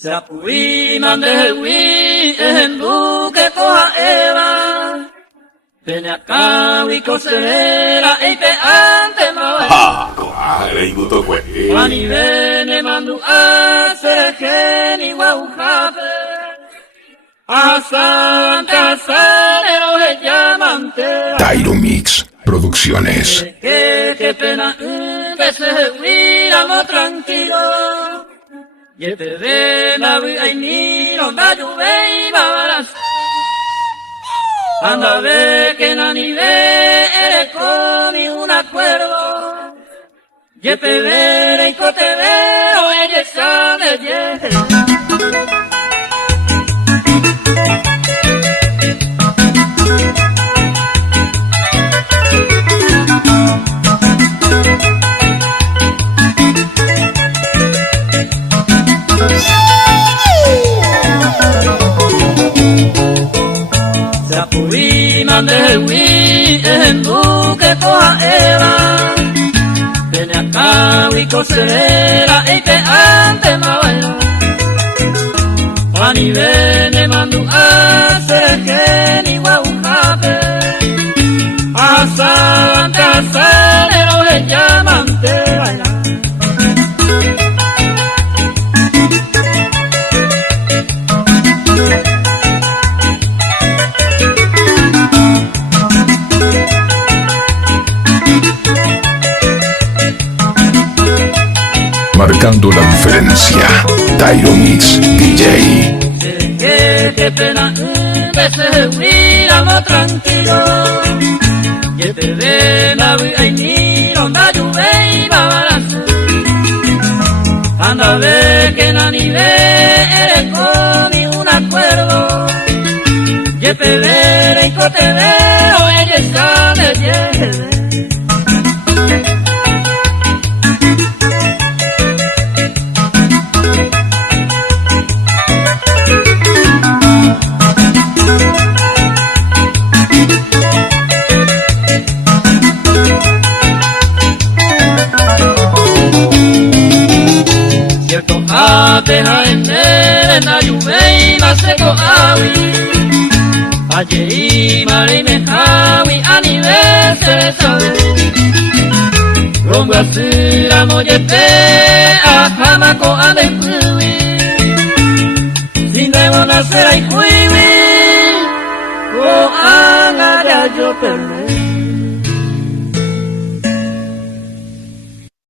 Zapui mandewi duque coja Eva. Peñacawi coserera y pe ante mawe. Ah, coja, y gusto fue. Wani vene mandu ase geni waujape. Asante asanero he llamante. Tyro Mix Producciones. Que pena que se huiramos tranquilo. Y te ven a ver ay ni no da lluvia y babaras. Anda ve que nani ve eres con ni un acuerdo. Y te veré y te veo ella sale ye. Zapui mandewi duque coja Eva. Peñacawi coserera y pe ante mawe. Wani vene mandu ase geni waujape. Asante asanero he llamante. Marcando la diferencia, Tyro Mix DJ. Que pena que se huiramos tranquilo. Y te ven a ver ay ni no da lluvia y babaras. Anda ve que nani ve eres con ni un acuerdo. Y te veré y te veo ella está de ye. Deja en la lluvia y la seco awi. Ayer mari me jawi a nivel se sabe. Rombo así la molle